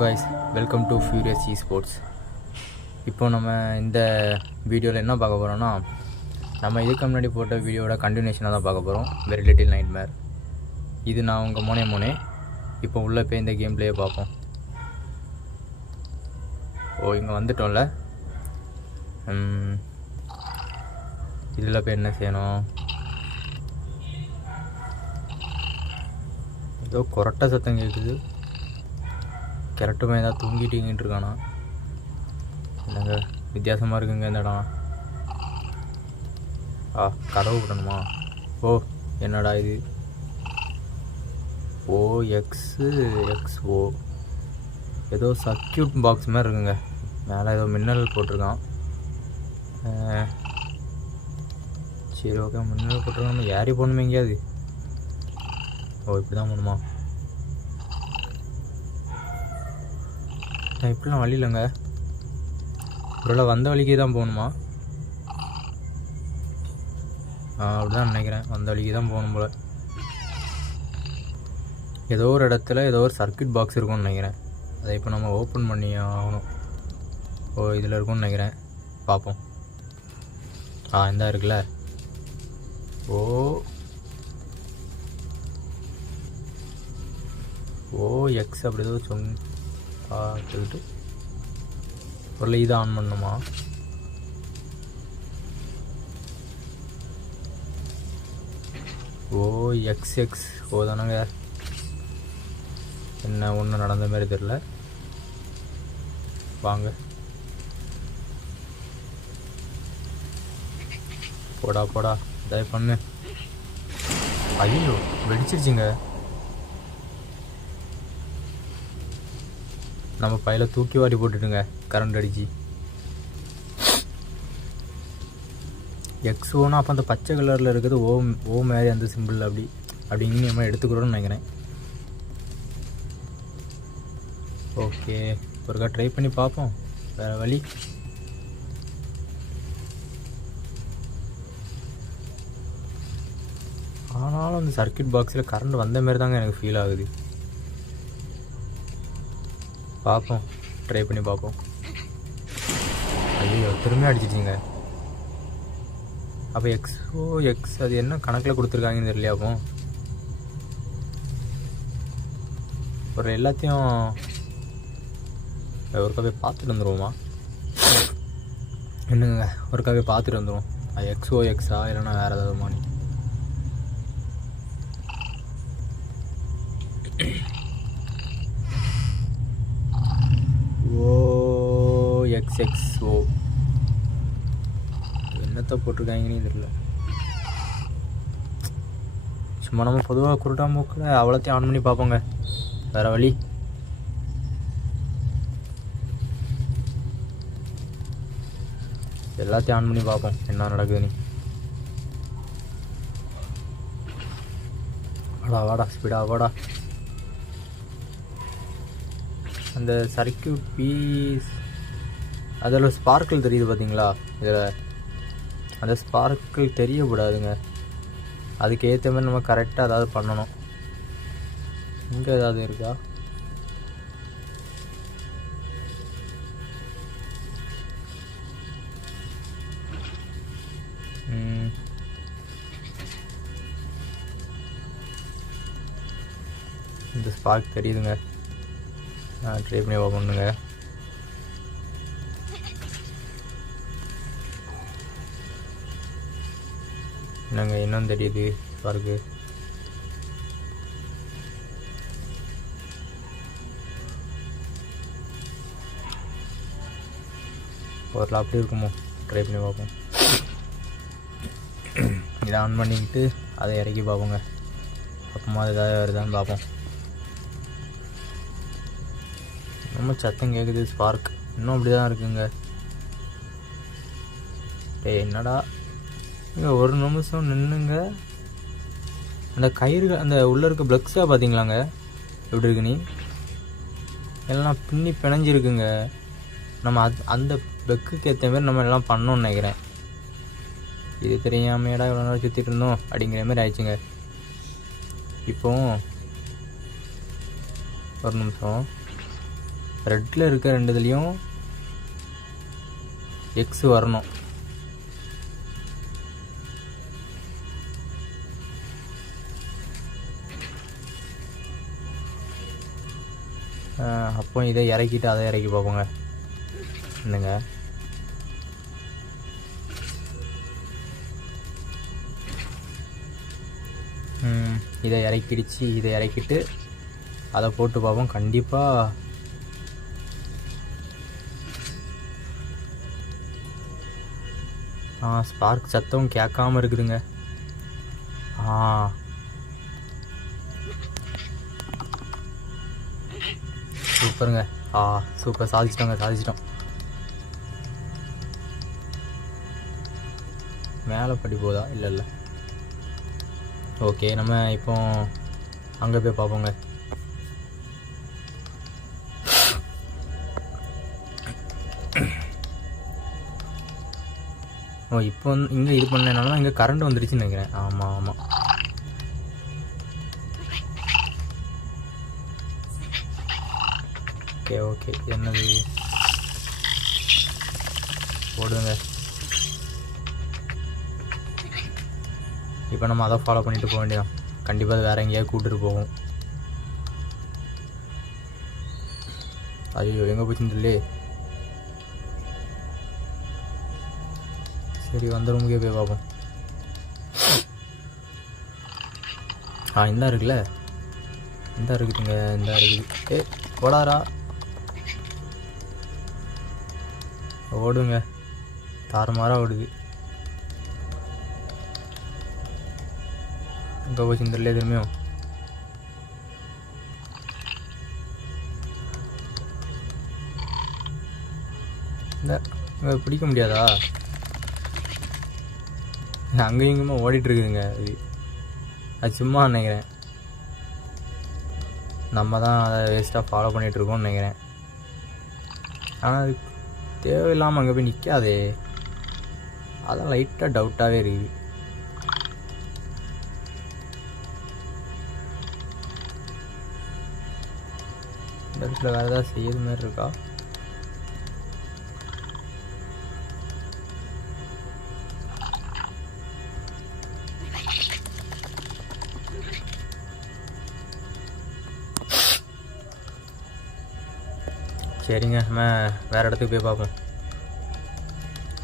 guys, welcome to Furious Esports. இப்போ நம்ம இந்த வீடியோவில் என்ன பார்க்க போகிறோம்னா, நம்ம இதுக்கு முன்னாடி போட்ட வீடியோட கண்டினியூஷனாக தான் பார்க்க போகிறோம். Very little nightmare. இது நான் உங்கள் மோனே. இப்போ உள்ளே போய் இந்த கேம் பிளேயை பார்ப்போம். இங்கே வந்துட்டோம்ல. இதில் போய் என்ன செய்யணும்? ஏதோ கொரட்டை சத்தம் கேட்குது. கரெக்டுமே ஏதாவது தூங்கிட்டு இருக்கானா? இல்லைங்க, வித்தியாசமாக இருக்குங்க இந்த இடம். கதவு விடணுமா? என்னடா இது? OXXO ஏதோ சர்க்கியூட் பாக்ஸ் மாதிரி இருக்குங்க. மேலே ஏதோ மின்னல் போட்டிருக்கான். சரி, ஓகே, மின்னல் போட்டிருக்கான். ஏறி போகணுமே எங்கேயாவது. இப்படி தான் போகணுமா? இப்படிலாம் வழி இல்லைங்க. ஒருவேளை வந்த வழிக்கே தான் போகணுமா? அப்படிதான் நினைக்கிறேன். வந்த வழிக்கு தான் போகணும் போல். ஏதோ ஒரு இடத்துல ஏதோ ஒரு சர்க்கியூட் பாக்ஸ் இருக்கும்னு நினைக்கிறேன். அதை இப்போ நம்ம ஓப்பன் பண்ணி ஆகணும். இதில் இருக்கும்னு நினைக்கிறேன். பார்ப்போம். இந்த இருக்குல்ல. OX அப்படி ஏதோ பார்த்துக்கிட்டு ஒரு இதை ஆன் பண்ணணுமா? OXX தானங்க. என்ன ஒன்றும் நடந்த மாதிரி தெரியல. வாங்க, போடா இதை பண்ணு. ஐயோ, வெடிச்சிருச்சுங்க. நம்ம பையில தூக்கி வாரி போட்டுட்டுங்க, கரண்ட் அடிச்சு. XOனா அப்போ அந்த பச்சை கலரில் இருக்குது. ஓ மாதிரி அந்த சிம்பிள் அப்படிங்கன்னு நம்ம எடுத்துக்கிறோன்னு நினைக்கிறேன். ஓகே, ஒருக்கா ட்ரை பண்ணி பார்ப்போம். வேறு வழி. ஆனாலும் அந்த சர்க்கியூட் பாக்ஸில் கரண்ட் வந்த மாதிரி தாங்க எனக்கு ஃபீல் ஆகுது. பார்ப்போம், ட்ரை பண்ணி பார்ப்போம். ஐயோ, திரும்ப அடிச்சிட்டிங்க. அப்போ XOX அது என்ன கணக்கில் கொடுத்துருக்காங்கன்னு தெரியலையா? அப்போ ஒரு எல்லாத்தையும் ஒருக்காவே பார்த்துட்டு வந்துடுவோமா? என்னங்க, ஒருக்காவே பார்த்துட்டு வந்துடுவோம். XOXா இல்லைன்னா வேறு ஏதாவது மாணி? OXXO என்னத்தை போட்டிருக்காங்கன்னு தெரியல. சும்மா நம்ம பொதுவாக குருட்டா மூக்கில் அவ்வளோத்தையும் ஆன் பண்ணி பார்ப்போங்க. வேறு வழி. எல்லாத்தையும் ஆன் பண்ணி பார்ப்போம் என்ன நடக்குதுன்னு. வாடா ஸ்பீடா வாடா. அந்த சர்க்கியூட் பீஸ் அதில் ஸ்பார்க்கிள் தெரியுது பார்த்தீங்களா? இதில் அந்த ஸ்பார்க்கிள் தெரியக்கூடாதுங்க. அதுக்கு ஏற்ற மாதிரி நம்ம கரெக்டாக ஏதாவது பண்ணணும். இங்கே ஏதாவது இருக்கா? இந்த ஸ்பார்க் தெரியுதுங்க. ட்ரை பண்ணி பண்ணுங்க. என்னங்க, இன்னும் தெரியுது ஸ்பார்க்கு. ஒரு அப்படி இருக்குமோ? ட்ரை பண்ணி பார்ப்போம். இதை ஆன் பண்ணிக்கிட்டு அதை இறக்கி பார்ப்போங்க. அப்புறமா ஏதாவது வருதான்னு பார்ப்போம். ரொம்ப சத்தம் கேட்குது. ஸ்பார்க் இன்னும் அப்படி தான் இருக்குங்க. என்னடா இங்கே ஒரு நிமிஷம் நின்றுங்க. அந்த கயிறு அந்த உள்ளே இருக்க ப்ளக்ஸாக பார்த்தீங்களாங்க எப்படி இருக்குன்னு? எல்லாம் பின்னி பிணைஞ்சிருக்குங்க. நம்ம அந்த ப்ளக்குக்கு ஏற்ற மாதிரி நம்ம எல்லாம் பண்ணோன்னு நினைக்கிறேன். இது தெரியாமையடா இவ்வளோ நேரம் சுற்றிட்டு இருந்தோம் அப்படிங்கிற மாதிரி ஆயிடுச்சுங்க. இப்போ ஒரு நிமிஷம். ரெட்டில் இருக்க 2 இதுலேயும் எக்ஸ் வரணும். அப்போ இதை இறக்கிட்டு அதை இறக்கி பார்ப்போங்க. என்னங்க இதை இறக்கிடுச்சு. இதை இறக்கிட்டு அதை போட்டு பார்ப்போம். கண்டிப்பாக ஸ்பார்க் சத்தம் கேட்காம இருக்குதுங்க. சூப்பருங்க. சூப்பர், சாதிச்சிட்டோம். மேலே படி போதா? இல்லை. ஓகே, நம்ம இப்போ அங்கே போய் பார்ப்போங்க. இப்போ இங்கே இது பண்ணனால தான் இங்கே கரண்ட் வந்துடுச்சுன்னு நினைக்கிறேன். ஆமாம். ஓகே என்னது போடுங்க. இப்போ நம்ம அதை ஃபாலோ பண்ணிட்டு போக வேண்டியதான். கண்டிப்பாக அது வேறு எங்கேயாவது கூப்பிட்டுட்டு போகும். ஐயோ, எங்கே போச்சுன்னு சொல்லி. சரி, வந்துடும். முக்கிய போய் பார்ப்போம். இந்தா இருக்குல்ல, இந்தா இருக்குது. ஓடாரா, ஓடுங்க. தாறுமாறாக ஓடுது. இப்போ போச்சு இந்த திரும்பியும். இந்த பிடிக்க முடியாதா? அங்கேயும் இங்கேயுமா ஓடிட்டுருக்குதுங்க. அது சும்மா நினைக்கிறேன். நம்ம தான் அதை வேஸ்ட்டாக ஃபாலோ பண்ணிகிட்ருக்கோம்னு நினைக்கிறேன். ஆனால் அது தேவையில்லாமல் அங்கே போய் நிற்காதே. அதான் லைட்டாக டவுட்டாகவே இருக்குது. இந்த இடத்துல வேறு ஏதாவது செய்யறது மாதிரி இருக்கா? சரிங்க, நம்ம வேறு இடத்துக்கு போய் பார்ப்போம்.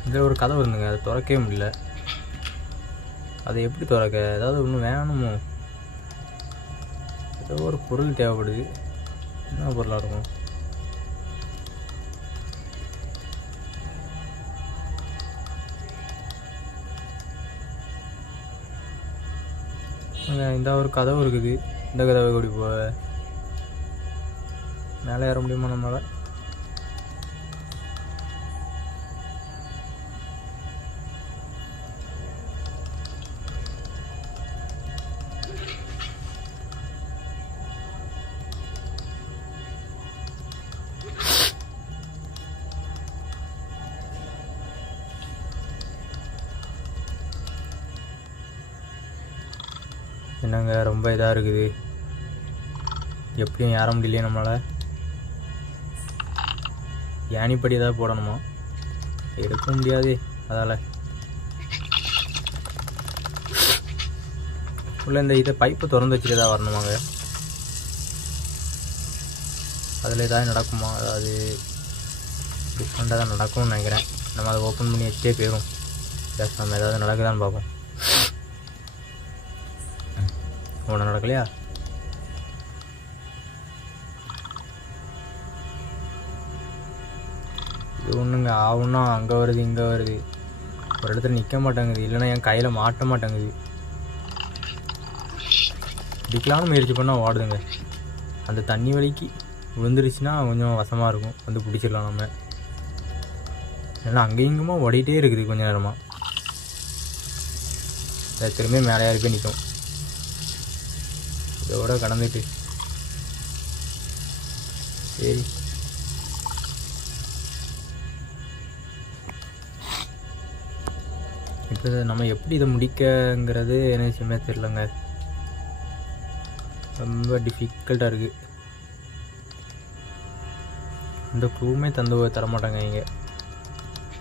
இதில் ஒரு கதவு இருந்துங்க, அதை திறக்கவே முடியல. அதை எப்படி திறக்க? ஏதாவது ஒன்று வேணுமோ? ஏதோ ஒரு பொருள் தேவைப்படுது. என்ன பொருளாக இருக்கும்? இந்த ஒரு கதவு இருக்குது. இந்த கதவை கூடி போக மேலே ஏற முடியுமா நம்மளால்? என்னங்க ரொம்ப இதாக இருக்குது. எப்படியும் ஏற முடியலையே நம்மளால். யானிப்படி ஏதாவது போடணுமா? எடுக்க முடியாது. அதால் உள்ள இந்த இதை பைப்பை திறந்து வச்சுட்டு ஏதாவது வரணுமாங்க? அதில் ஏதாவது நடக்குமா? அதாவது டிஃப்ரெண்ட்டாக தான் நடக்கும்னு நினைக்கிறேன். நம்ம அதை ஓப்பன் பண்ணி வச்சுட்டே போயிடும். ஜஸ்ட் நம்ம ஏதாவது நடக்குதான்னு பார்ப்போம். ஒன்றும் நடக்கலையா? இது ஒன்றுங்க ஆகுன்னா அங்கே வருது இங்கே வருது. ஒரு இடத்துல நிற்க மாட்டேங்குது. இல்லைன்னா என் கையில் மாட்ட மாட்டேங்குது. பிடிக்கலான்னு முயற்சி பண்ணால் ஓடுதுங்க. அந்த தண்ணி வலிக்கு விழுந்துருச்சுன்னா கொஞ்சம் வசமாக இருக்கும். வந்து பிடிச்சிடலாம் நம்ம. ஏன்னா அங்கேயும் இங்குமா ஓடிட்டே இருக்குது கொஞ்சம் நேரமாக. திரும்பியும் மேலே யாரு போய் நிற்கும். இதோட கடந்துட்டு சரி. இப்போ நம்ம எப்படி இதை முடிக்கங்கிறது எனக்கு சும்மா தெரியலங்க. ரொம்ப டிஃபிகல்ட்டாக இருக்குது. இந்த க்ளூவுமே தர மாட்டாங்க இங்கே.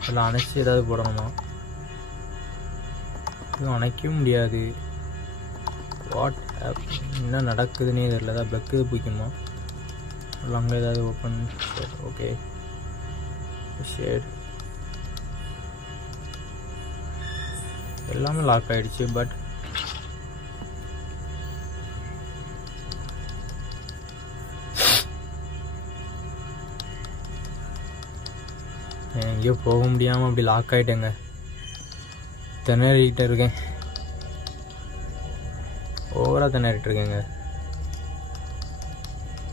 அதில் அணைச்சி ஏதாவது போடணுமா? இதுவும் அணைக்கவும் முடியாது. வாட் என்ன நடக்குதுன்னே தெரியல. ஏதாவது ப்ளக்கு பிடிக்குமா? அங்கே ஏதாவது ஓப்பன் ஷேட். ஓகே ஷேட் எல்லாமே லாக் ஆகிடுச்சு. பட் எங்கேயோ போக முடியாமல் அப்படி லாக் ஆகிட்டேங்க. திணறிக்கிட்டே இருக்கேன். ஓவராக திணறிட்டு இருக்கேங்க.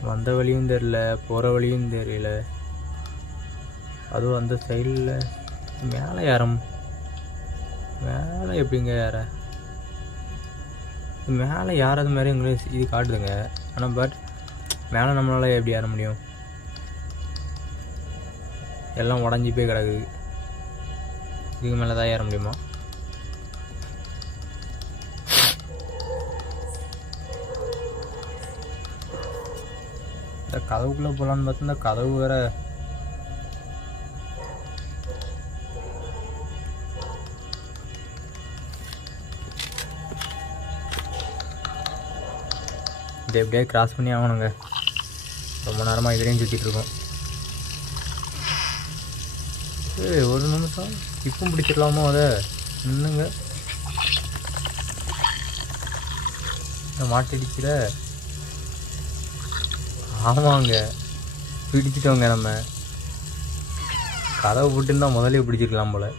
வந்த வழியும் தெரியல, போகிற வழியும் தெரியல. அதுவும் அந்த சைடில் மேலே மேலே எப்படிங்க மேலே யாராவது மாதிரி எங்களுக்கு இது காட்டுதுங்க. ஆனால் பட் மேலே நம்மளால் எப்படி ஏற முடியும்? எல்லாம் உடஞ்சி போய் கிடக்குது. இதுக்கு மேலே தான் ஏற முடியுமா? இந்த கதவுக்குள்ளே போகலான்னு பார்த்தா இந்த கதவு வேற இதை எப்படியா கிராஸ் பண்ணி ஆகணுங்க. ரொம்ப நேரமாக இதுலேயும் சுற்றிட்டுருக்கோம். ஒரு நிமிஷம் இப்போ பிடிச்சிடலாமோ? அதை இன்னுங்க மாட்டிடுச்சுல. ஆமாங்க, பிடிச்சிட்டோங்க. நம்ம கதவை போட்டுன்னா முதலே பிடிச்சிருக்கலாம் போல்.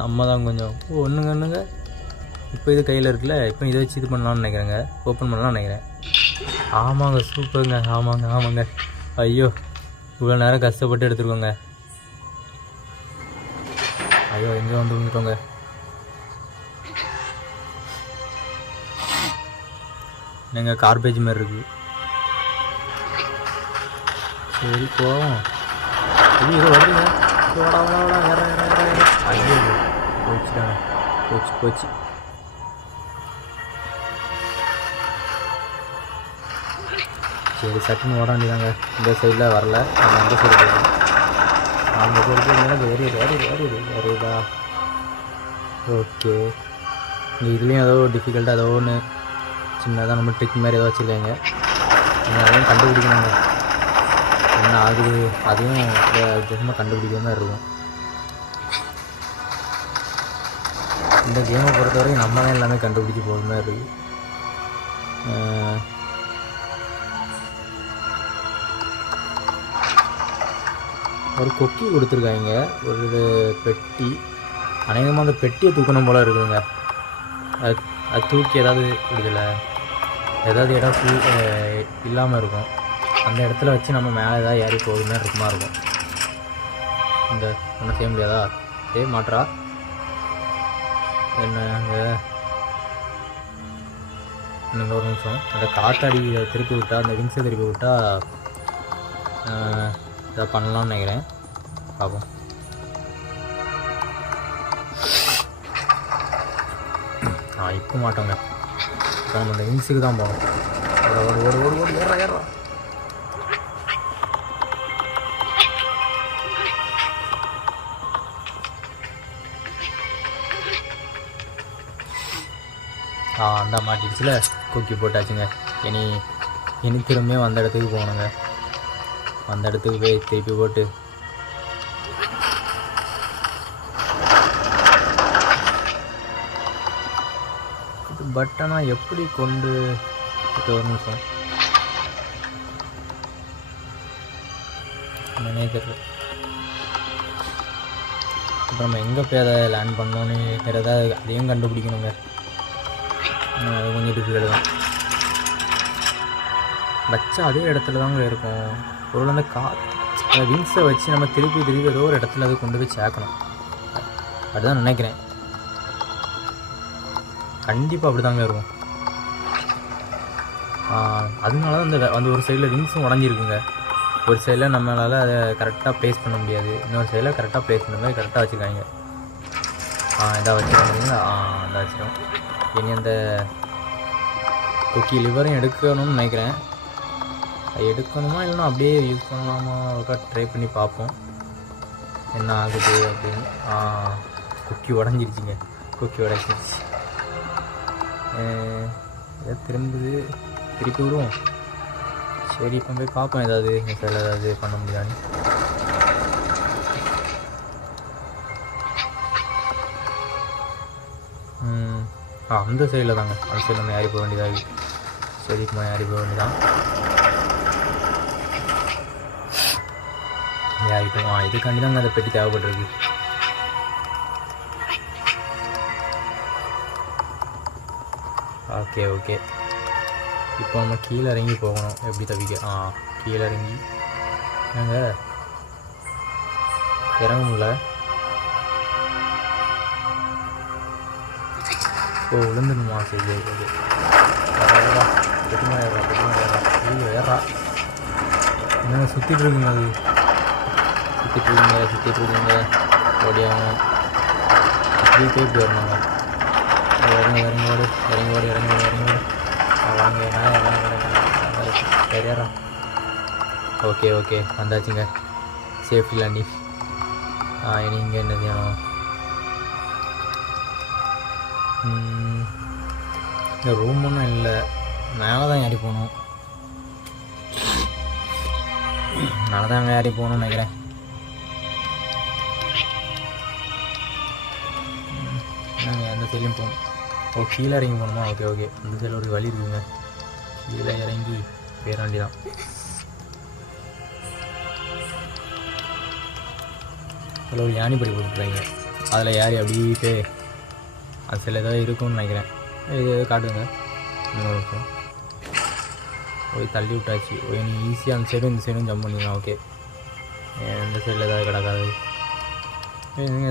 நம்ம தான் கொஞ்சம் ஒன்றுங்க. இப்போ இது கையில் இருக்குல்ல, இப்போ இதை வச்சு இது பண்ணலான்னு நினைக்கிறேங்க. ஓப்பன் பண்ணலாம்னு நினைக்கிறேன். ஆமாங்க, சூப்பருங்க. ஆமாங்க. ஐயோ, இவ்வளோ நேரம் கஷ்டப்பட்டு எடுத்துருக்கோங்க. ஐயோ, எங்கே வந்து விழுந்துட்டோங்க. எங்கள் கார்பேஜ் மாதிரி இருக்குது. சரி போவோம். இது வருதுங்க. வர ஐயோ, போச்சுட்டாங்க. போச்சு. சரி, சட்டுன்னு ஓட வேண்டியதாங்க. இந்த சைடில் வரல, நம்ம அந்த சைடு போயிடும். அந்த சைடு வருதா? ஓகே. இங்கே இதுலேயும் ஏதோ டிஃபிகல்ட்டாக ஏதோ ஒன்று சின்னதாக நம்ம ட்ரிக் மாதிரி ஏதோ வச்சுருக்காங்க. அதையும் கண்டுபிடிக்கணுங்க. என்ன ஆகுது அதையும் வித்தியாசமாக கண்டுபிடிக்கிற மாதிரி இருக்கும். இந்த கேமை பொறுத்தவரைக்கும் நம்ம தான் எல்லாமே கண்டுபிடிச்சி போகிற மாதிரி இருக்குது. ஒரு கொக்கி கொடுத்துருக்காங்க, ஒரு பெட்டி. அநேகமாக அந்த பெட்டியை தூக்கணும் போல் இருக்குதுங்க. அது தூக்கி ஏதாவது விடுதலை, ஏதாவது இடம் இல்லாமல் இருக்கும். அந்த இடத்துல வச்சு நம்ம மேலே ஏதாவது ஏறி போகுதுமே இருக்குமா இருக்கும். இந்த ஒன்றும் செய்ய முடியாதா? மாற்றா என்ன? இன்னும் ஒரு நிமிஷம். அந்த காத்தாடி திருப்பி விட்டா, அந்த விங்ஸை திருப்பி விட்டா இதை பண்ணலாம்னு நினைக்கிறேன். பார்ப்போம். இப்போ மாட்டோங்க. இப்போ நம்ம அந்த விங்ஸுக்கு தான் போகணும். ஓடு ஏறா. அந்த மாட்டிடுச்சுல, கொக்கி போட்டாச்சுங்க. இனி திரும்பியும் அந்த இடத்துக்கு போகணுங்க. அந்த இடத்துக்கு போய் திருப்பி போட்டு பட்டனா எப்படி கொண்டு ஒரு நிமிஷம் தெரியல. இப்போ நம்ம எங்கே போய் அதை லேண்ட் பண்ணோன்னு ஏதாவது அதையும் கண்டுபிடிக்கணுங்க. அது கொஞ்சம் டிஃபிகல்ட் தான். வச்சா அதே இடத்துல தாங்க இருக்கும். ஒரு அந்த விங்ஸை வச்சு நம்ம திருப்பி ஏதோ ஒரு இடத்துல அதை கொண்டு போய் சேர்க்கணும். அதுதான் நினைக்கிறேன். கண்டிப்பாக அப்படி தாங்க இருக்கும். அதனால தான் அந்த ஒரு சைடில் விங்ஸும் உடஞ்சிருக்குங்க. ஒரு சைடில் நம்மளால் அதை கரெக்டாக ப்ளேஸ் பண்ண முடியாது. இன்னொரு சைடில் கரெக்டாக ப்ளேஸ் பண்ண மாதிரி கரெக்டாக வச்சுருக்காங்க. இதாக வச்சுருக்காங்களா? இதாக வச்சுருக்கோம். இனி அந்த கொக்கி லிவரையும் எடுக்கணும்னு நினைக்கிறேன். அது எடுக்கணுமா இல்லைன்னா அப்படியே யூஸ் பண்ணலாமா ஒருக்கா ட்ரை பண்ணி பார்ப்போம் என்ன ஆகுது அப்படின்னு. குக்கி உடஞ்சிருச்சுங்க, குக்கி உடஞ்சிருச்சு. எதாவது திரும்புது, திருப்பி விடுவோம். சரி இப்போ போய் பார்ப்போம் ஏதாவது சில ஏதாவது பண்ண முடியாதுன்னு. அந்த சைடில் தாங்க, அந்த சைடில் நம்ம ஏறி போக வேண்டியதாக. சரி இப்போ ஏறி போக வேண்டியதான். ஏறிட்டோம். இதுக்காண்டி தாங்க அந்த பெட்டி தேவைப்பட்டிருக்கு. ஓகே ஓகே, இப்போ நம்ம கீழே இறங்கி போகணும். எப்படி தவிக்க? கீழே இறங்கி ஏங்க இறங்க முடியல. ஓ விழுந்துடுமா? சரி ஓகே. ஏறா பெட்டிமா, ஏறா பெட்டிமா, ஏறா. ஐயோ ஏறா. என்னங்க சுற்றிட்டு இருக்குங்க, அது சுற்றிட்டு இருக்குங்க. ஓடியாகணும். இப்படி போயிட்டு வரணுங்க. இறங்கி ஓடு. வாங்க சரியாரா. ஓகே ஓகே வந்தாச்சுங்க, சேஃப்டி லேண்டிங். இனி இங்கே என்ன செய்யணும்? இந்த ரூம் ஒன்றும் இல்லை, மேலே தான் ஏறி போகணும். மேலே தான் அங்கே ஏறி போகணும்னு நினைக்கிறேன். அந்த சைட்லையும் போகணும். கீழே இறங்கி போகணுமா? ஓகே ஓகே, அந்த சைடில் ஒரு வழி இருக்குங்க. கீழே இறங்கி பேர வேண்டி தான். அதில் ஒரு யானி படி போட்டுருக்காங்க, அதில் ஏறி அப்படியே அது சில ஏதாவது இருக்கும்னு நினைக்கிறேன். இது காட்டுங்க. இன்னொரு நிமிஷம் போய் தள்ளி விட்டாச்சு. நீ ஈஸியாக அந்த சைடும் இந்த சைடும் ஜம்ப் பண்ணிடலாம். ஓகே, இந்த சைடில் ஏதாவது கிடக்காது.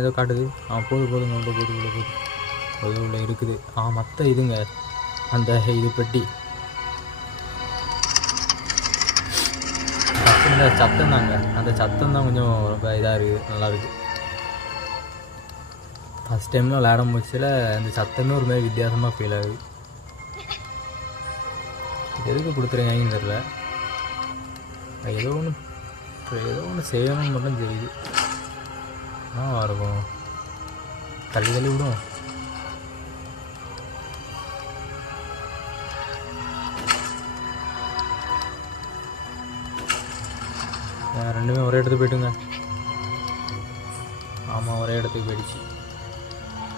ஏதோ காட்டுது. போதுங்க, போது உள்ள இருக்குது. மற்ற இதுங்க அந்த இது பெட்டி சத்தம் தாங்க. அந்த சத்தம் தான் கொஞ்சம் ரொம்ப இதாக இருக்குது, நல்லாயிருக்கு. ஃபஸ்ட் டைமில் விளையாடும் போச்சில் அந்த சத்தமே ஒரு மாதிரி வித்தியாசமாக ஃபீல் ஆகுது. எதுக்கு கொடுத்துருக்காங்கன்னு தெரில. ஏதோ ஒன்று செய்யணும்னு மட்டும் தெரியுது. இருக்கும், தள்ளி விடும். ரெண்டுமே ஒரே இடத்துக்கு போய்ட்டுங்க.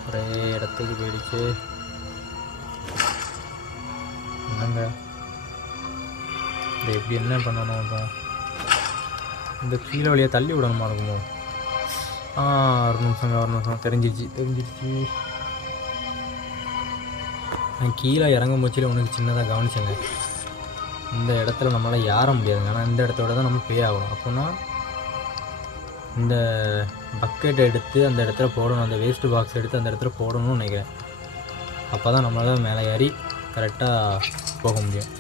ஒரே இடத்துக்கு போயிடுச்சு. என்னங்க இந்த எப்படி என்ன பண்ணணும்? அப்புறம் இந்த கீழே வழியாக தள்ளி விடணுமா இருக்குமோ? ஒரு நிமிஷம் தெரிஞ்சிருச்சு. நான் கீழே இறங்கும் போச்சில் உனக்கு சின்னதாக கவனிச்சேங்க. இந்த இடத்துல நம்மளால் ஏற முடியாதுங்க. ஆனால் இந்த இடத்தோட தான் நம்ம பே ஆகணும். அப்போனா இந்த பக்கெட்டை எடுத்து அந்த இடத்துல போடணும், அந்த வேஸ்ட்டு பாக்ஸ் எடுத்து அந்த இடத்துல போடணும்னு நினைக்கிறேன். அப்போ தான் நம்மளால் மேலே ஏறி கரெக்டாக போக முடியும்.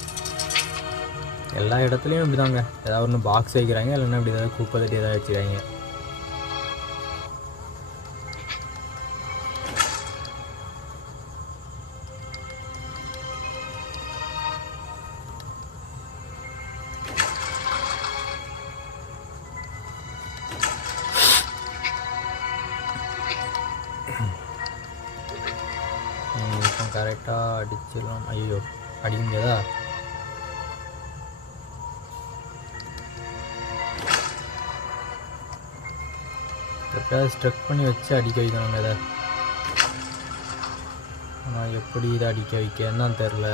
எல்லா இடத்துலையும் இப்படி தாங்க, ஏதாவது ஒன்று பாக்ஸ் வைக்கிறாங்க, இல்லைன்னா இப்படி ஏதாவது குப்பை தட்டி ஏதாவது வச்சுக்கிறாங்க. கரெக்டாக அடிச்சிடலாம். ஐயோ அடிக்க முடியாதா? கரெக்டாக ஸ்ட்ரக் பண்ணி வச்சு அடிக்க வைக்கணும் இதை. ஆனால் எப்படி இதை அடிக்க வைக்கன்னு தான் தெரில.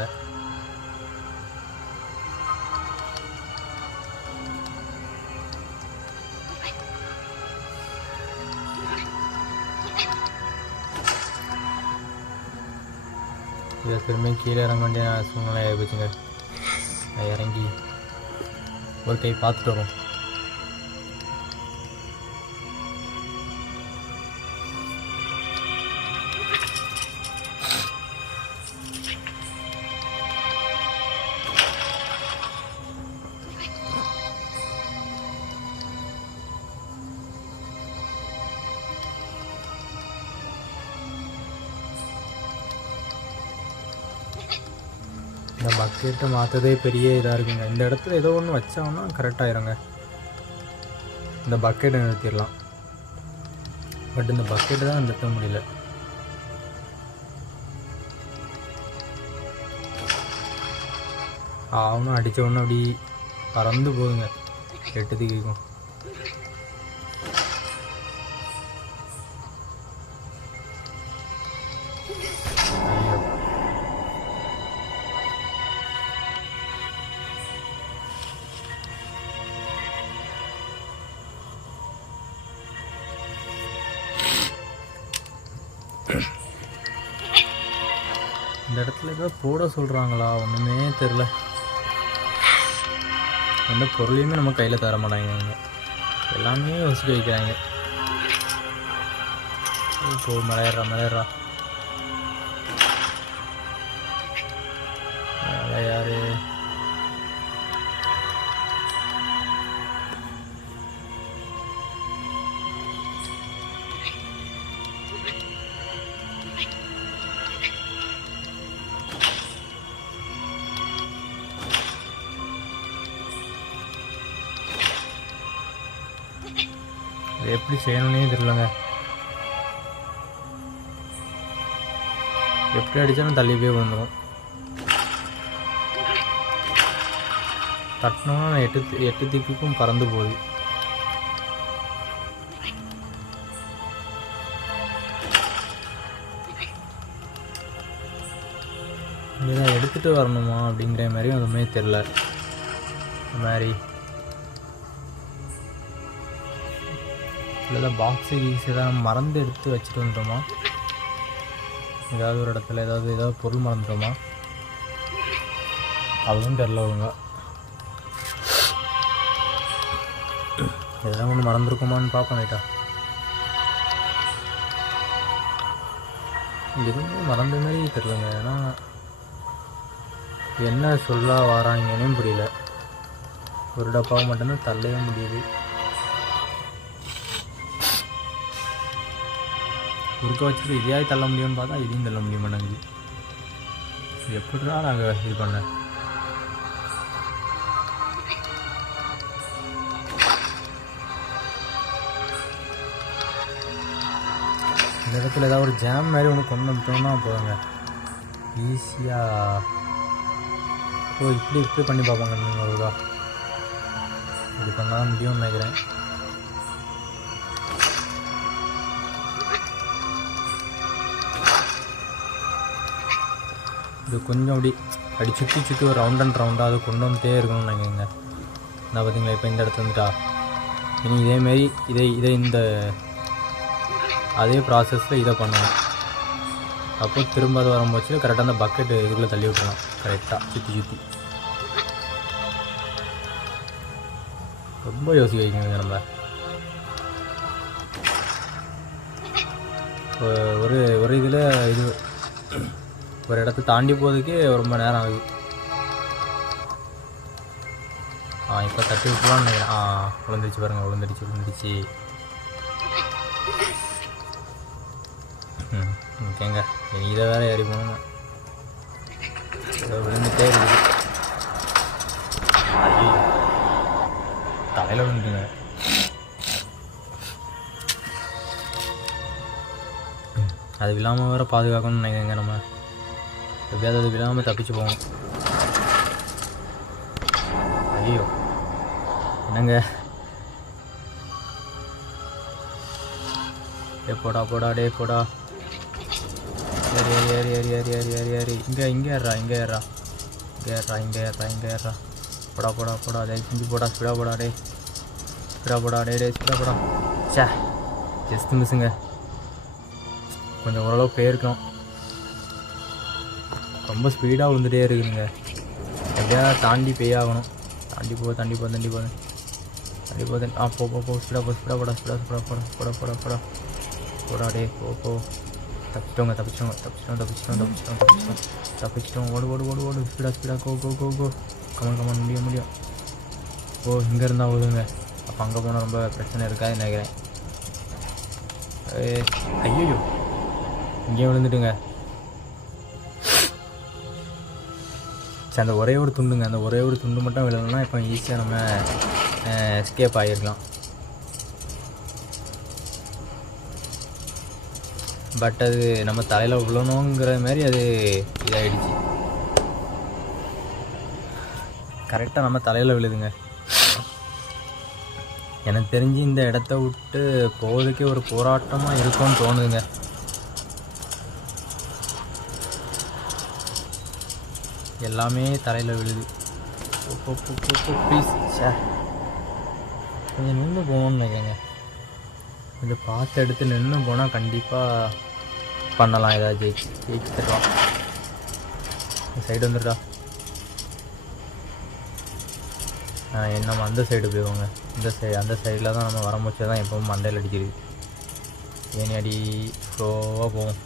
இதை திரும்ப கீழே இறங்க வேண்டிய சூழ்நிலை ஆகிப்போச்சுங்க. இறங்கி ஒரு கை பார்த்துட்டு வரும். இந்த பக்கெட்டை மாற்றதே பெரிய இதாக இருக்குங்க. இந்த இடத்துல ஏதோ ஒன்று வச்சோம்னா கரெக்டாகிடுங்க. இந்த பக்கெட்டை நிறுத்திடலாம். பட் இந்த பக்கெட்டை தான் நிறுத்த முடியல. அவனும் அடித்த ஒன்று அப்படி பறந்து போகுங்க. கெட்டது கேட்கும். இந்த இடத்துல ஏதோ போட சொல்கிறாங்களா ஒன்றுமே தெரில. எந்த பொருளையுமே நம்ம கையில் தர மாட்டாங்க. எல்லாமே வசதி வைக்கிறாங்க. இப்போ மலையறா மேலே யாரு எப்படி செய்யணுன்னே தெரியலங்க. எப்படி அடித்தாலும் தள்ளி போய் வந்துடும். தட்டினோன்னா எட்டு திக்குக்கும் பறந்து போகுது. இதை எடுத்துகிட்டு வரணுமா அப்படிங்கிற மாதிரியும் அதுவுமே தெரில. இந்த மாதிரி இல்லை பாக்ஸு கீக்ஸ் எதாவது மறந்து எடுத்து வச்சுட்டு வந்துட்டோமா, ஏதாவது ஒரு இடத்துல ஏதாவது பொருள் மறந்துட்டோமா, அதுவும் தெரில ஒழுங்கா. எதாவது ஒன்று மறந்துருக்குமான்னு பார்ப்போம். ரைட்டா எதுவுமே மறந்த மாதிரி தெரிலங்க. ஏன்னா என்ன சொல்ல வராங்கன்னே புரியல. ஒரு டப்பாவை மட்டும்தான் தள்ளவே முடியுது. குறுக்க வச்சுட்டு இதையாவது தள்ள முடியும்னு பார்த்தா இதையும் தள்ள முடிய மாட்டேங்குது. எப்படிடா நாங்கள் இது பண்ண. இந்த இடத்துல ஏதாவது ஒரு ஜாம் மாதிரி ஒன்று கொண்டு வந்துட்டோம்னா போதுங்க ஈஸியாக. இப்படி பண்ணி பார்ப்பாங்க. நீங்கள் ஒருக்கா இப்படி பண்ணால் முடியும்னு நினைக்கிறேன். இது கொஞ்சம் அப்படி சுற்றி ஒரு ரவுண்ட் அண்ட் ரவுண்டாக அது கொண்டு வந்துட்டே இருக்கணும்னு நினைக்கிறேங்க. நான் பார்த்தீங்களா இப்போ இந்த இடத்துல வந்துட்டா இனி இதேமாரி இதை இந்த அதே ப்ராசஸில் இதை பண்ணணும். அப்போ திரும்ப அது வரும்போது கரெக்டாக அந்த பக்கெட்டு இதுக்குள்ளே தள்ளி விட்டுலாம். கரெக்டாக சுற்றி ரொம்ப யோசிக்க வைக்கணுங்க. நம்ம ஒரு இதில் இது ஒரு இடத்த தாண்டி போகிறதுக்கே ரொம்ப நேரம் ஆகுது. இப்போ தட்டி விட்டுலான்னு நினைக்கிறேன். விழுந்துருச்சு பாருங்கள். விழுந்துருச்சு. ஓகேங்க. இதை வேறு ஏறி போகணும். விழுந்துட்டே இருக்குது. ஐயோ தலையில் விழுந்துங்க. அது விழாமல் வேறு பாதுகாக்கணும்னு நினைக்கிறேங்க. நம்ம எப்படியாவது அது விழாமல் தப்பிச்சு போகணும். ஐயோ என்னங்க போடா டே போடா. ஏறி இங்கே ஏறா போடா டே செஞ்சு போடா. ஸ்பீடாக போடா டே சே ஜஸ்ட் மிஸ்ஸுங்க. கொஞ்சம் ஓரளவு போயிருக்கோம். ரொம்ப ஸ்பீடாக விழுந்துகிட்டே இருக்குதுங்க. எப்படியா தாண்டி பேயாகணும். தாண்டி போ ஸ்பீடாக போடா டே போ. தப்பிச்சிட்டோம். ஓடு ஸ்பீடாக கோ. கமான் முடியும். இங்கே இருந்தால் ஓடுங்க. அப்போ அங்கே போனால் ரொம்ப பிரச்சனை இருக்காதுன்னு நினைக்கிறேன். ஐயோ இங்கே விழுந்துட்டுங்க. சரி, அந்த ஒரே ஒரு துண்டுங்க, அந்த ஒரே ஒரு துண்டு மட்டும் விழணும்னா இப்போ ஈஸியாக நம்ம எஸ்கேப் ஆகிருக்கலாம். பட் அது நம்ம தலையில் விழணுங்கிற மாதிரி அது இதாகிடுச்சு. கரெக்டாக நம்ம தலையில் விழுதுங்க. எனக்கு தெரிஞ்சு இந்த இடத்த விட்டு போகிறதுக்கே ஒரு போராட்டமாக இருக்கும்னு தோணுதுங்க. எல்லாமே தலையில் விழுது. ப்ளீஸ் சார், கொஞ்சம் நின்று போகணுன்னு நினைக்கிறேங்க. இதை பார்த்து எடுத்து நின்று போனால் கண்டிப்பாக பண்ணலாம், ஏதாவது ஜெயிச்சு தருவான். சைடு வந்துடுறா. நம்ம அந்த சைடு போயிடுவோங்க. அந்த சைடில் தான் நம்ம வரமுச்சா தான் எப்பவும் மண்டையில் அடிக்கிறது. ஏனி அடி ஸ்லோவாக போவோம்,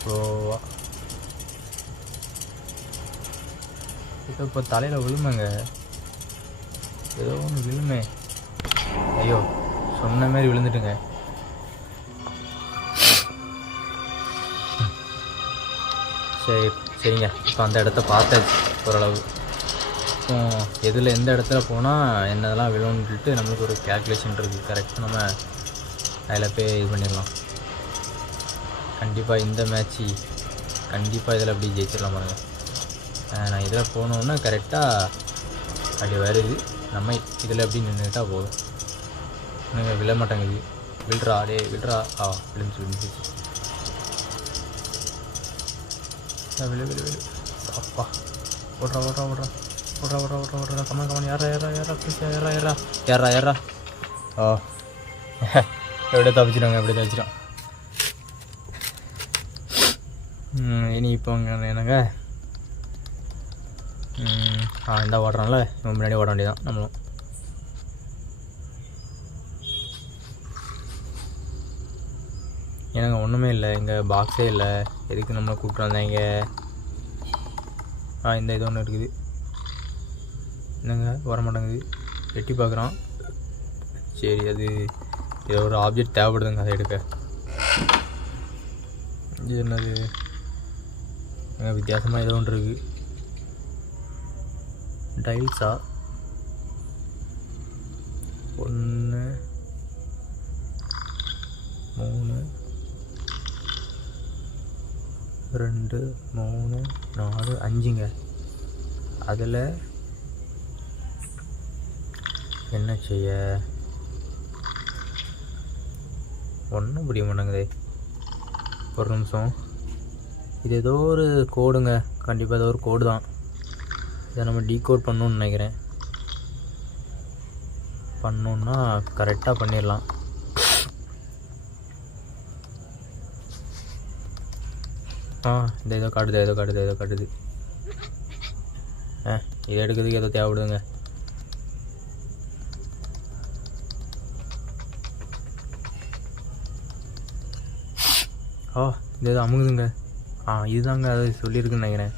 ஸ்லோவாக. இப்போ தலையில் விழுமைங்க, ஏதோ ஒன்று விழுமே. ஐயோ, சொன்ன மாதிரி விழுந்துட்டுங்க. சரிங்க, இப்போ அந்த இடத்த பார்த்தாச்சு ஓரளவு. எதில் எந்த இடத்துல போனால் என்னதெல்லாம் விழுன்னு சொல்லிட்டு நம்மளுக்கு ஒரு கேல்குலேஷன் இருக்குது. கரெக்டாக நம்ம அதில் போய் இது பண்ணிடலாம். கண்டிப்பாக இந்த மேட்ச்சு கண்டிப்பாக இதில் அப்படி ஜெயிச்சிடலாம் பாருங்க. நான் இதில் போனோன்னா கரெக்டாக அப்படி வருது. நம்ம இதில் எப்படி நின்றுட்டா போதும். நீங்கள் விழ மாட்டேங்குது. விழுறா விழுறா. விழுந்துச்சு. விழு. அப்பா, ஓடுறா. கமான். யாரா ப்ளீஸ், யாரா. எப்படியே தப்பிச்சிடும். இனி இப்போ என்னங்க, இந்த ஓடுறான்ல, முன்னாடி ஓட வேண்டியதான் நம்மளும். ஏன்னாங்க ஒன்றுமே இல்லை, இங்கே பாக்ஸே இல்லை. எதுக்கு நம்மளை கூப்பிட்டு வந்தாங்க? இந்த இது ஒன்று இருக்குது. என்னங்க வர மாட்டேங்குது. எட்டி பார்க்குறான். சரி, அது ஏதோ ஒரு ஆப்ஜெக்ட் தேவைப்படுதுங்க அதை எடுக்க. இது என்னது? வித்தியாசமாக ஏதோ ஒன்று இருக்குது. டைல்ஸா? 1 3 2 3 4 5ங்க. அதில் என்ன செய்ய ஒன்றும் புரிய மாட்டேங்குதே. ஒரு நிமிஷம். இது ஏதோ ஒரு கோடுங்க, கண்டிப்பாக ஏதோ ஒரு கோடு தான். இதை நம்ம டீகோட் பண்ணணுன்னு நினைக்கிறேன். பண்ணோன்னா கரெக்டாக பண்ணிடலாம். இந்த ஏதோ காட்டுது. இதை எடுக்கிறதுக்கு ஏதோ தேவைப்படுதுங்க. இது ஏதோ அமுகுதுங்க. இதுதாங்க அது சொல்லியிருக்குன்னு நினைக்கிறேன்.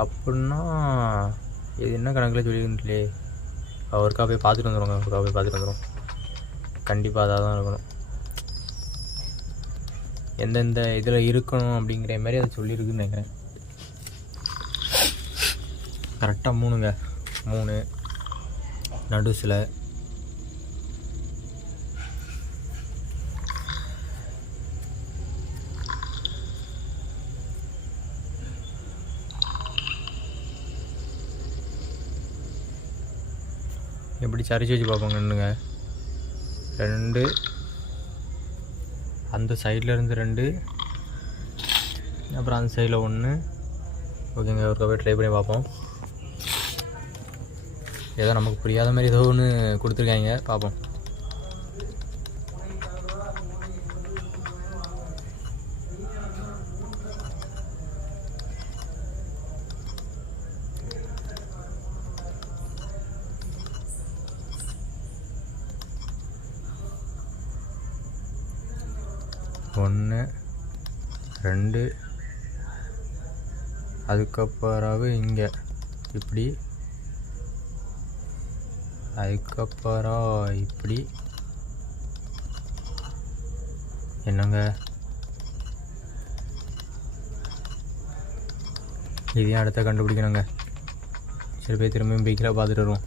அப்படின்னா இது என்ன கணக்கில் சொல்லியிருந்துலே. ஒருக்கா போய் பார்த்துட்டு வந்துடுவோம். கண்டிப்பாக அதாக தான் இருக்கணும். எந்தெந்த இதில் இருக்கணும் அப்படிங்கிற மாதிரி அதை சொல்லியிருக்குன்னு நினைக்கிறேன். கரெக்டாக 3ங்க. 3 நடுசில். எப்படி சரிச்சு வச்சு பார்ப்போங்கன்னுங்க. 2 அந்த சைடில் இருந்து 2, அப்புறம் அந்த சைடில் 1. ஓகேங்க, ஒரு கவே ட்ரை பண்ணி பார்ப்போம். ஏதோ நமக்கு புரியாத மாதிரி ஏதோ ஒன்று கொடுத்துருக்காங்க, பார்ப்போம். ஒன்று 2, அதுக்கப்புறம் இங்கே இப்படி, அதுக்கப்புறம் இப்படி. என்னங்க இதையும் அடுத்த கண்டுபிடிக்கணுங்க. சரி போய் திரும்பியும் பீக்கில் பார்த்துட்டு வருவோம்.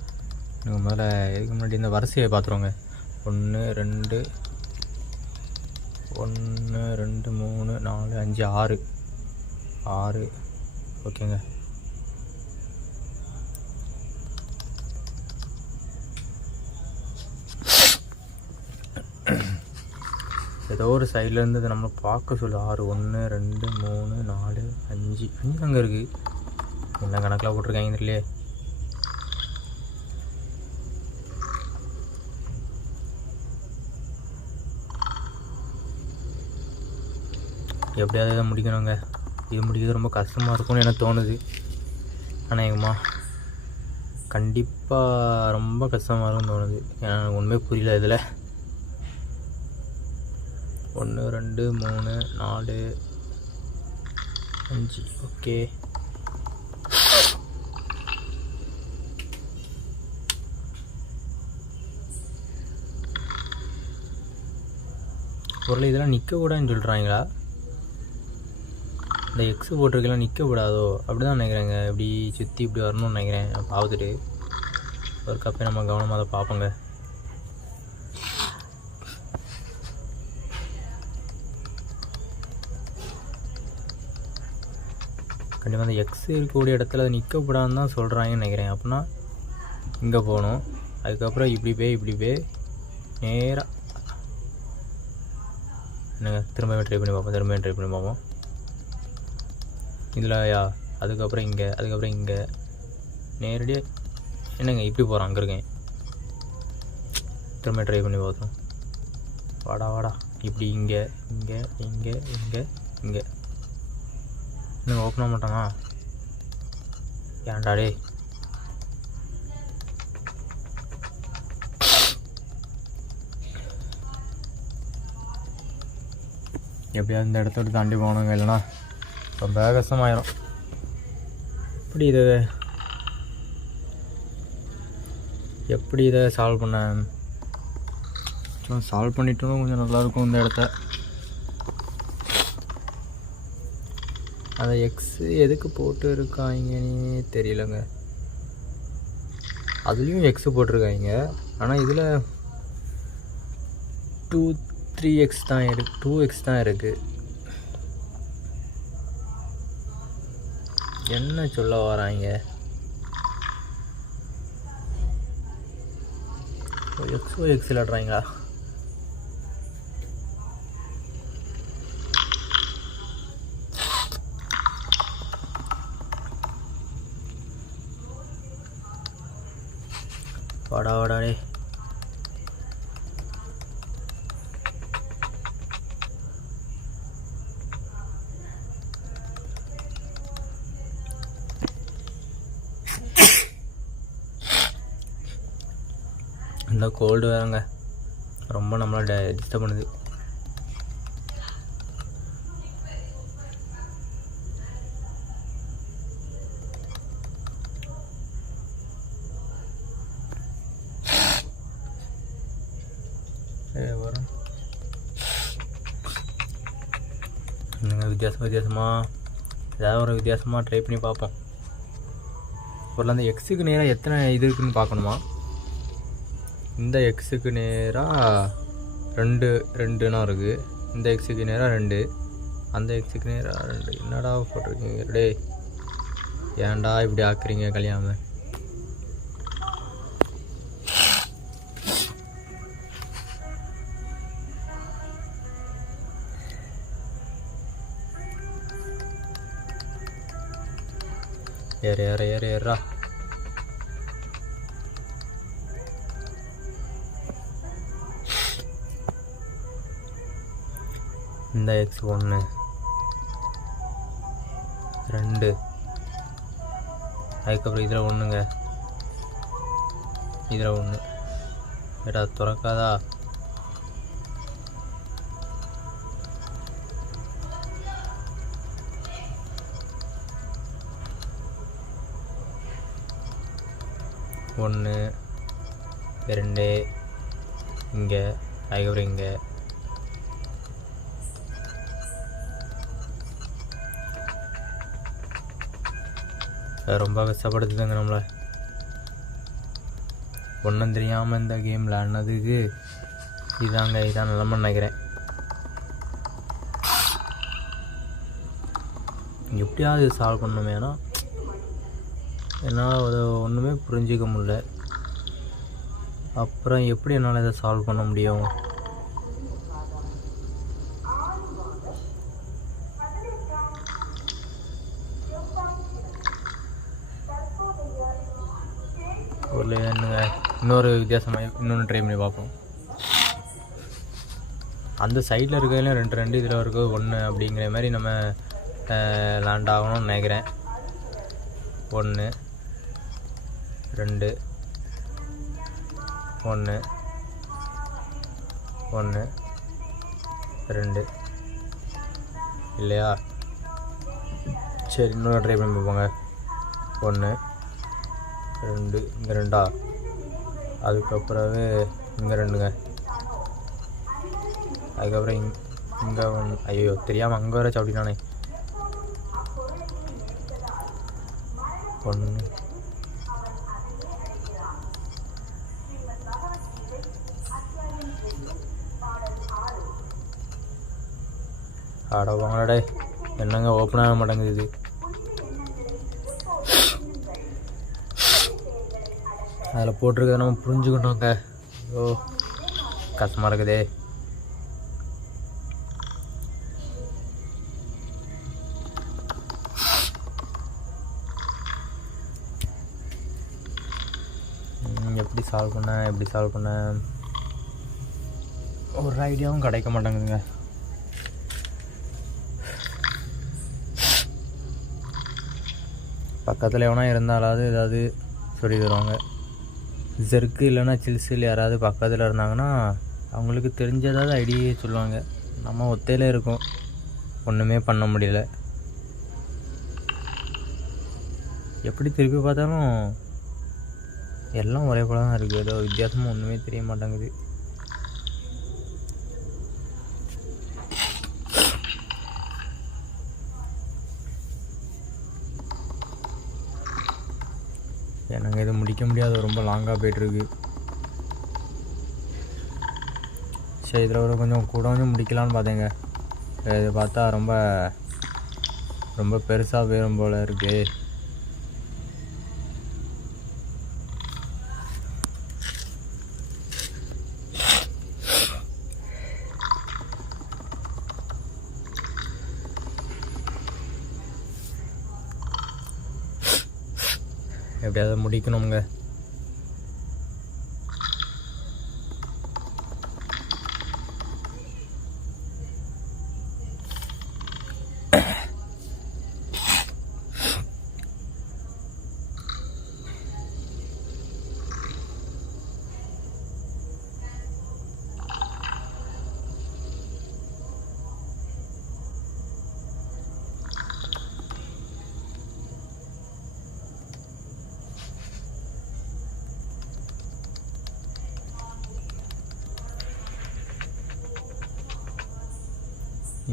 எனக்கு முதல்ல இதுக்கு முன்னாடி இந்த வரிசையை பார்த்துருவோங்க. 1 2 1 2 3 4 5 6 6. ஓகேங்க. ஏதோ ஒரு சைட்லேருந்து இதை நம்மளை பார்க்க சொல்லு. 6 1 2 3 4 5 5 அங்கே இருக்குது. என்ன கணக்கில் போட்டிருக்காங்க தெரியலையே. எப்படியாவது இதை முடிக்கணுங்க. இது முடிக்கிறது ரொம்ப கஷ்டமாக இருக்கும்னு எனக்கு தோணுது. ஆனால் எங்கம்மா கண்டிப்பாக ரொம்ப கஷ்டமாக இருக்கும்னு தோணுது. ஏன்னா எனக்கு ஒன்றுமே புரியல இதில். 1 2 3 4 5. ஓகே. பொருள் இதெல்லாம் நிற்கக்கூடாதுன்னு சொல்கிறாங்களா? இந்த எக்ஸு போட்டிருக்கலாம் நிற்கக்கூடாதோ அப்படி தான் நினைக்கிறேங்க. இப்படி சுற்றி இப்படி வரணும்னு நினைக்கிறேன். பார்த்துட்டு ஒரு கப்பை நம்ம கவனமாக அதை பார்ப்போங்க. கண்டிப்பாக அந்த எக்ஸு இருக்கக்கூடிய இடத்துல அது நிற்கக்கூடாதுன்னு தான் சொல்கிறாங்கன்னு நினைக்கிறேன். அப்படின்னா இங்கே போகணும். அதுக்கப்புறம் இப்படி போய் நேராக என்னங்க திரும்ப ட்ரை பண்ணி பார்ப்போம். இதில்யா அதுக்கப்புறம் இங்கே நேரடியாக என்னங்க இப்படி போகிறோம். அங்கே இருக்கேன். திரும்ப ட்ரை பண்ணி பார்த்தோம். வாடா இப்படி இங்கே இன்னும் ஓப்பன் ஆக மாட்டானா? ஏன்டாடே எப்படியாவது இந்த இடத்த விட்டு தாண்டி போகணுங்க. இல்லைனா ரொம்ப கஷ்டமாயிரும். எப்படி இதை சால்வ் பண்ணிட்டோம் கொஞ்சம் நல்லாயிருக்கும் இந்த இடத்த. அந்த எக்ஸு எதுக்கு போட்டு இருக்காங்கன்னே தெரியலங்க. அதுலேயும் எக்ஸு போட்டிருக்காங்க. ஆனால் இதில் 2-3x தான் இருக்குது. 2x தான் இருக்குது. என்ன சொல்ல வராங்க? எக்ஸ் விளாடுறாங்களா? வாடாடே இந்த கோல்டு வேறுங்க ரொம்ப நம்மளை டிஸ்டர்ப் பண்ணுது. வரும் என்னங்க வித்தியாசமாக ஏதாவது ஒரு வித்தியாசமாக ட்ரை பண்ணி பார்ப்போம். ஒரு அந்த எக்ஸுக்கு நேராக எத்தனை இது இருக்குதுன்னு பார்க்கணுமா? இந்த எக்ஸுக்கு நேராக 2 இருக்குது. இந்த எக்ஸுக்கு நேராக 2, அந்த எக்ஸுக்கு நேராக 2. என்னடா போட்டிருக்கீங்க டே? ஏன்டா இப்படி ஆக்குறீங்க கல்யாணம்? ஏறா இந்த எக்ஸ் 1 2 அதுக்கப்புறம் இதில் 1ங்க, இதில் 1. ஏடா திறக்காதா? ஒன்று 2 இங்கே, அதுக்கப்புறம் இங்கே. ரொம்ப கஷ்டப்படுத்துதுங்க நம்மளை. ஒன்றும் தெரியாமல் இந்த கேம் விளாட்னதுக்கு இதான் நிலம நினைக்கிறேன். எப்படியாவது சால்வ் பண்ணணுமே, ஏன்னா என்னால் அதை ஒன்றுமே புரிஞ்சிக்க முடியல. அப்புறம் எப்படி என்னால் இதை சால்வ் பண்ண முடியும்? ஒரு என்னங்க இன்னொரு வித்தியாசமாக இன்னொன்று ட்ரை பண்ணி பார்ப்போம். அந்த சைடில் இருக்கிறதுலையும் 2 இதில் இருக்க 1 அப்படிங்கிற மாதிரி நம்ம லேண்ட் ஆகணும்னு நினைக்கிறேன். 1 2 1 1 2 இல்லையா? சரி, இன்னொரு ட்ரை பண்ணி பார்ப்போங்க. 1 2 இங்கே 2, அதுக்கப்புறம் இங்கே 2ங்க, அதுக்கப்புறம் இங்கே 1. ஐயோ, தெரியாமல் அங்கே வர அப்படின்னானே. 1 ஆட வாங்கடே. என்னங்க ஓப்பன் ஆக மாட்டேங்குது இது. அதில் போட்டிருக்கதை நம்ம புரிஞ்சுக்கிட்டோங்க. ஐயோ கஷ்டமாக இருக்குதே. எப்படி சால்வ் பண்ண ஒரு ஐடியாவும் கிடைக்க மாட்டேங்குதுங்க. பக்கத்தில் எவனா இருந்தாலாவது ஏதாவது சொல்லி தருவாங்க. ஜெர்க்கு இல்லைன்னா சில்ஸில் யாராவது பக்கத்தில் இருந்தாங்கன்னா அவங்களுக்கு தெரிஞ்ச ஏதாவது ஐடியா சொல்லுவாங்க. நம்ம ஒத்தையில் இருக்கோம், ஒன்றுமே பண்ண முடியல. எப்படி திருப்பி பார்த்தாலும் எல்லாம் ஒரே போல தான் இருக்குது. ஏதோ வித்தியாசமும் ஒன்றுமே தெரிய மாட்டேங்குது. எனக்கு இது முடிக்க முடியாது, ரொம்ப லாங்காக போய்ட்டுருக்கு. சரி, இதில் ஒரு கொஞ்சம் முடிக்கலான்னு பார்த்தேங்க. இது பார்த்தா ரொம்ப பெருசாக போயிடும் போல் இருக்குது. எப்படியாவது முடிக்கணுங்க.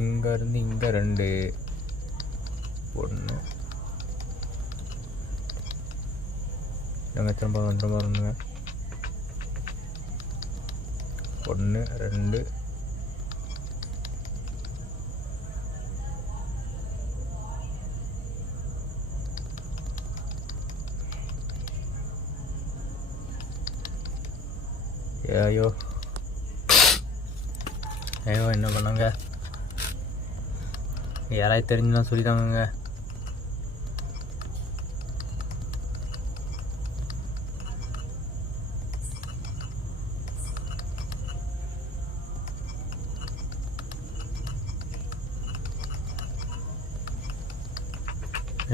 இங்கேருந்து இங்கே 2 1 நாங்கள் திரும்ப 1 2 ஐயோ என்ன பண்ணாங்க? யாராவது தெரிஞ்சுனா சொல்லித்தாங்க.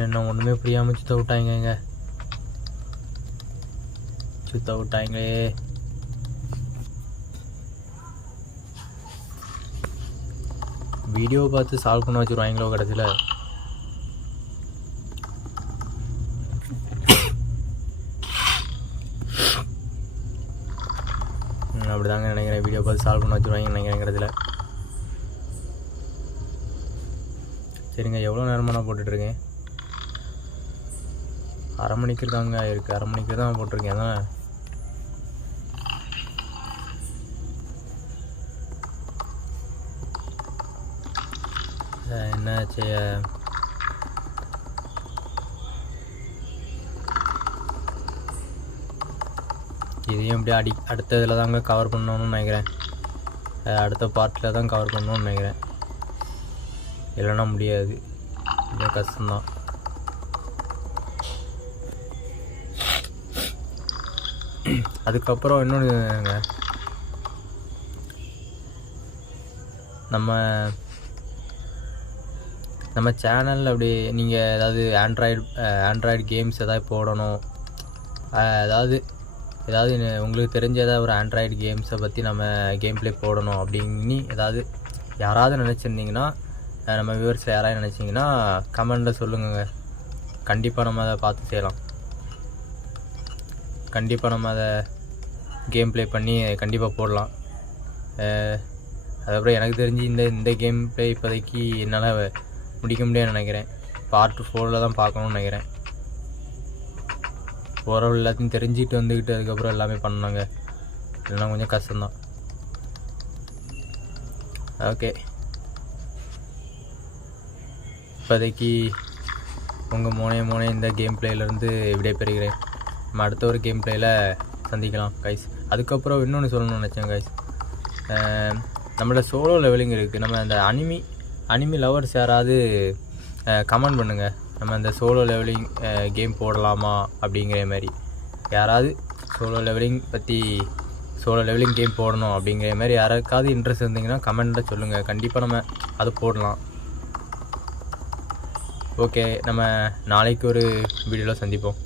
என்ன ஒன்றுமே புரியாமல் சுத்த விட்டாங்களே. வீடியோ பார்த்து சால்வ் பண்ண வச்சுருவாங்களோ கடைசியில். அப்படி தாங்க நினைக்கிறேன். வீடியோ பார்த்து சால்வ் பண்ண வச்சுருவாங்கன்னு நினைக்கிறேன் கடைசியில். சரிங்க, எவ்வளோ நேரமாக நான் போட்டுட்ருக்கேன்? அரை மணிக்கு தாங்க இருக்குது, அரை மணிக்கு தான் போட்டிருக்கேன். அதான் என்ன செய்ய. இதையும் அப்படியே அடுத்த இதில் தாங்க கவர் பண்ணணும்னு நினைக்கிறேன். அடுத்த பார்ட்டில் தான் கவர் பண்ணணும்னு நினைக்கிறேன், இல்லைன்னா முடியாது, கொஞ்சம் கஷ்டம்தான். அதுக்கப்புறம் இன்னொன்றுங்க, நம்ம சேனலில் அப்படி நீங்கள் ஏதாவது ஆண்ட்ராய்டு கேம்ஸ் ஏதாவது போடணும், ஏதாவது உங்களுக்கு தெரிஞ்ச ஏதாவது ஒரு ஆண்ட்ராய்டு கேம்ஸை பற்றி நம்ம கேம் ப்ளே போடணும் அப்படின்னு யாராவது நினச்சிருந்தீங்கன்னா, நம்ம வியூவர்ஸ் யாராவது நினச்சிங்கன்னா கமெண்டில் சொல்லுங்க. கண்டிப்பாக நம்ம அதை பார்த்து செய்யலாம். கண்டிப்பாக நம்ம அதை கேம் ப்ளே பண்ணி கண்டிப்பாக போடலாம். அதுக்கப்புறம் எனக்கு தெரிஞ்சு இந்த கேம் ப்ளே இப்போதைக்கு என்னால் முடிக்க முடியாதுன்னு நினைக்கிறேன். பார்ட் 4 தான் பார்க்கணுன்னு நினைக்கிறேன். ஓரளவு எல்லாத்தையும் தெரிஞ்சுட்டு வந்துக்கிட்டு அதுக்கப்புறம் எல்லாமே பண்ணாங்க, இல்லைன்னா கொஞ்சம் கஷ்டம்தான். ஓகே, இப்போதைக்கு உங்கள் மோனே இந்த கேம் பிளேயிலேருந்து விடைபெறுகிறேன். நம்ம அடுத்த ஒரு கேம் பிளேயில் சந்திக்கலாம் கைஸ். அதுக்கப்புறம் இன்னொன்று சொல்லணும்னு நினச்சேன் கைஸ், நம்மளோட சோலோ லெவலிங் இருக்குது. நம்ம அந்த அனிமி லவர்ஸ் யாராவது கமெண்ட் பண்ணுங்கள், நம்ம அந்த சோலோ லெவலிங் கேம் போடலாமா அப்படிங்கிற மாதிரி. யாராவது சோலோ லெவலிங் கேம் போடணும் அப்படிங்கிற மாதிரி யாராவது இன்ட்ரெஸ்ட் இருந்தீங்கன்னா கமெண்ட்டில் சொல்லுங்கள். கண்டிப்பாக நம்ம அதை போடலாம். ஓகே, நம்ம நாளைக்கு ஒரு வீடியோவில் சந்திப்போம்.